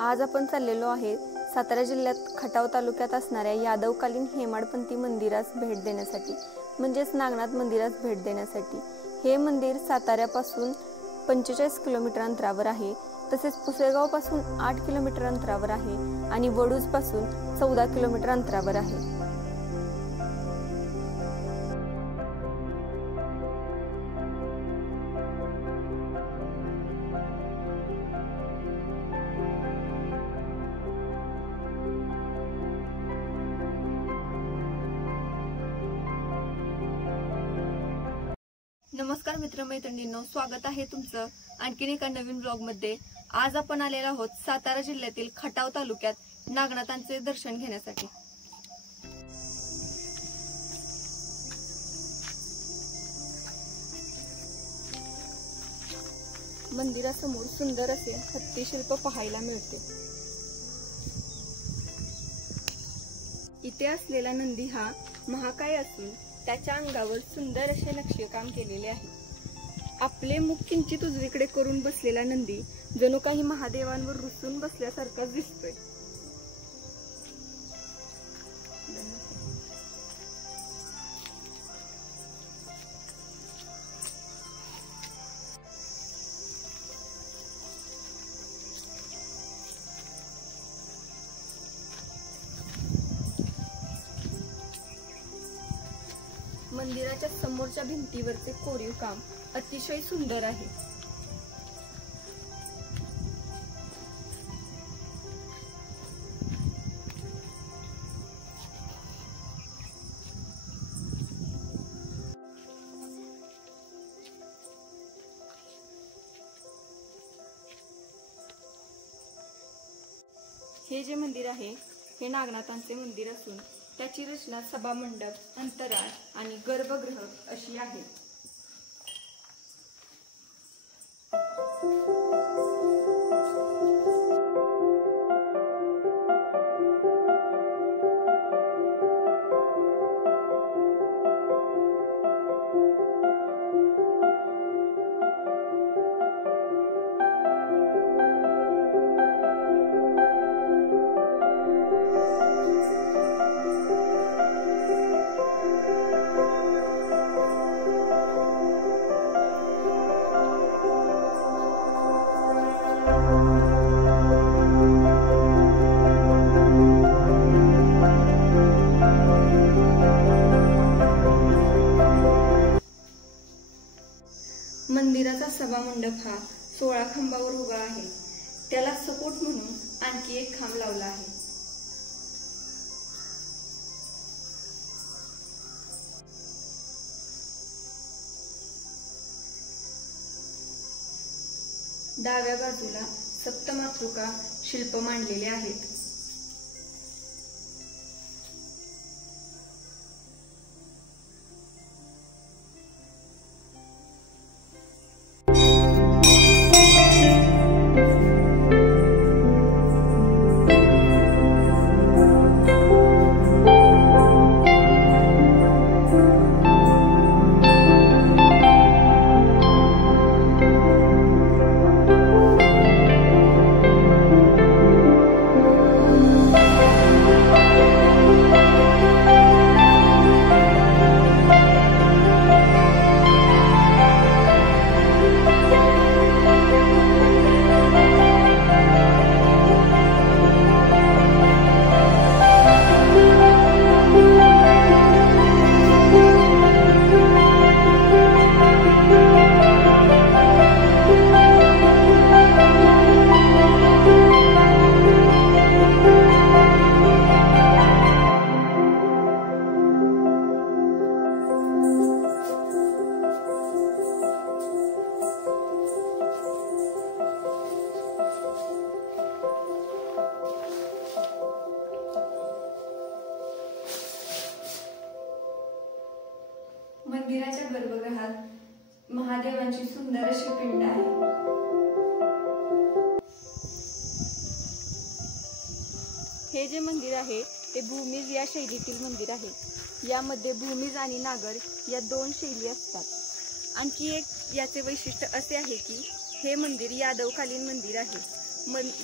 आज आपण चाललेलो आहे सातारा जिल्ह्यात खटाव तालुक्यात असणाऱ्या यादवकालीन हेमाडपंथी मंदिरास भेट देण्यासाठी, म्हणजेच नागनाथ मंदिरास भेट देण्यासाठी। हे मंदिर साताऱ्यापासून 45 किलोमीटर अंतरावर आहे, तसेच पुसेगाव पासून 8 किलोमीटर अंतरावर आहे आणि वडूज पासून 14 किलोमीटर अंतरावर आहे। नमस्कार मित्रमैत्रिणींनो, स्वागत आहे तुमचं आणखीन एका नवीन ब्लॉग मध्ये। आज आपण आलेलो आहोत सातारा जिल्ह्यातील खटाव तालुक्यात नागनाथांचे दर्शन घेण्यासाठी। मंदिरासमोर सुंदर असे हत्तीशिल्प पाहायला मिळते। इथे असलेला नंदी हा महाकाय असून त्याच्या अंगावर सुंदर असे नक्षीकाम केलेले आहे। आपले मुख किंचित उजवीकडे करून बसलेला नंदी जणू काही महादेवांवर रुसून बसल्यासारखाच दिसतोय। मंदिराच्या समोरच्या भिंतीवरचे कोरीव काम अतिशय सुंदर आहे। हे जे मंदिर आहे हे नागनाथांचे मंदिर असून त्याची रचना सभामंडप, अंतराळ आणि गर्भगृह अशी आहे। मंदिराचा सभामंडप हा 16 खांबावर उभा आहे। त्याला सपोर्ट म्हणून आणखी एक खांब लावला आहे। डाव्या बाजूला सप्तमातृका शिल्प मांडलेले आहेत। मंदिराच्या गर्भगृहात महादेवांची सुंदर अशी पिंड आहे। हे जे मंदिर आहे ते भूमिज या शैलीतील मंदिर आहे। यामध्ये भूमिज आणि नागर या दोन शैली असतात। आणखी एक याचे वैशिष्ट्य असे आहे की हे मंदिर यादवकालीन मंदिर आहे।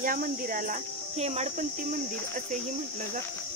या मंदिराला हेमाडपंथी मंदिर असेही म्हटलं जातं.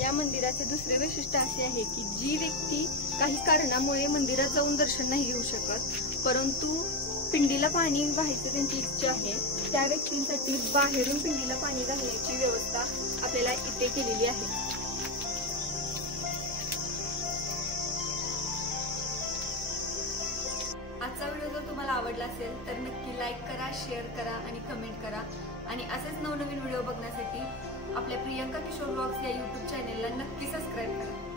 या मंदिराचे दुसरे वैशिष्ट्य असे आहे की जी व्यक्ती काही कारणामुळे मंदिरात जाऊन दर्शन नाही घेऊ शकत, परंतु पिंडीला पाणी घालायचं त्यांची इच्छा आहे, त्या व्यक्तींसाठी बाहेरून पिंडीला पाणी घालण्याची व्यवस्था आपल्याला इथे केलेली आहे. आजचा व्हिडिओ जर तुम्हाला आवडला असेल तर नक्की लाईक करा, शेअर करा आणि कमेंट करा. आणि असेच नवनवीन व्हिडिओ बघण्यासाठी आपल्या प्रियंका किशोर ब्लॉग्स या YouTube चॅनेलला नक्की सबस्क्राईब करा.